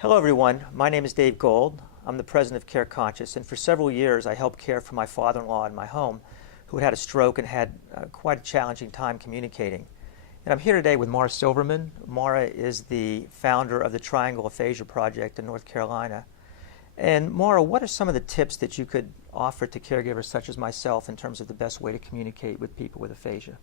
Hello everyone, my name is Dave Gold. I'm the president of Care Conscious, and for several years I helped care for my father-in-law in my home who had had a stroke and had quite a challenging time communicating. And I'm here today with Maura Silverman. Maura is the founder of the Triangle Aphasia Project in North Carolina. And Maura, what are some of the tips that you could offer to caregivers such as myself in terms of the best way to communicate with people with aphasia?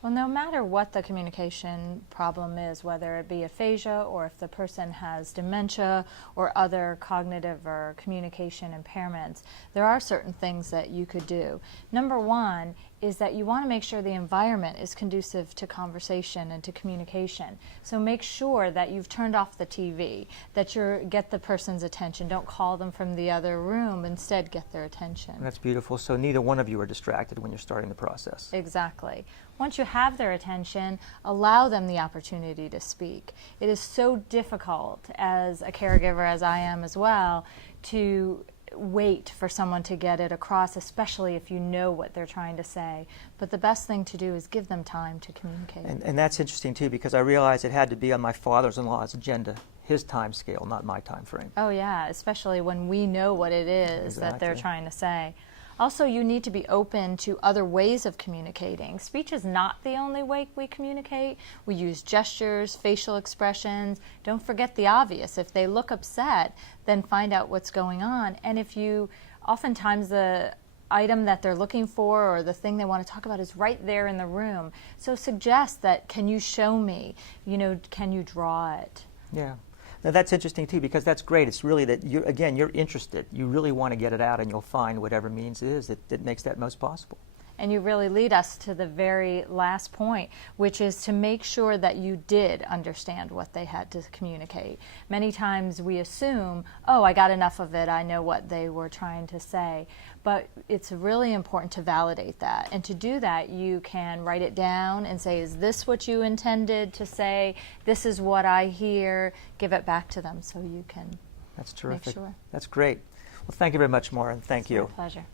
Well, no matter what the communication problem is, whether it be aphasia or if the person has dementia or other cognitive or communication impairments, there are certain things that you could do. Number one is that you want to make sure the environment is conducive to conversation and to communication. So make sure that you've turned off the TV, that you get the person's attention. Don't call them from the other room, instead get their attention. That's beautiful. So neither one of you are distracted when you're starting the process. Exactly. Once you have their attention, allow them the opportunity to speak. It is so difficult as a caregiver, as I am as well, to wait for someone to get it across, especially if you know what they're trying to say. But the best thing to do is give them time to communicate. And that's interesting too, because I realized it had to be on my father-in-law's agenda, his time scale, not my time frame. Oh yeah, especially when we know what it is that they're trying to say. Also, you need to be open to other ways of communicating. Speech is not the only way we communicate. We use gestures, facial expressions. Don't forget the obvious. If they look upset, then find out what's going on. And if you, oftentimes the item that they're looking for or the thing they want to talk about is right there in the room. So suggest that, can you show me? You know, can you draw it? Yeah. Now that's interesting too, because that's great. It's really that, you're interested. You really want to get it out, and you'll find whatever means it is that makes that most possible. And you really lead us to the very last point, which is to make sure that you did understand what they had to communicate. Many times we assume, oh, I got enough of it, I know what they were trying to say. But it's really important to validate that. And to do that, you can write it down and say, is this what you intended to say? This is what I hear. Give it back to them so you can That's terrific. make sure. That's great. Well, thank you very much, Maura, and thank you. It's my pleasure.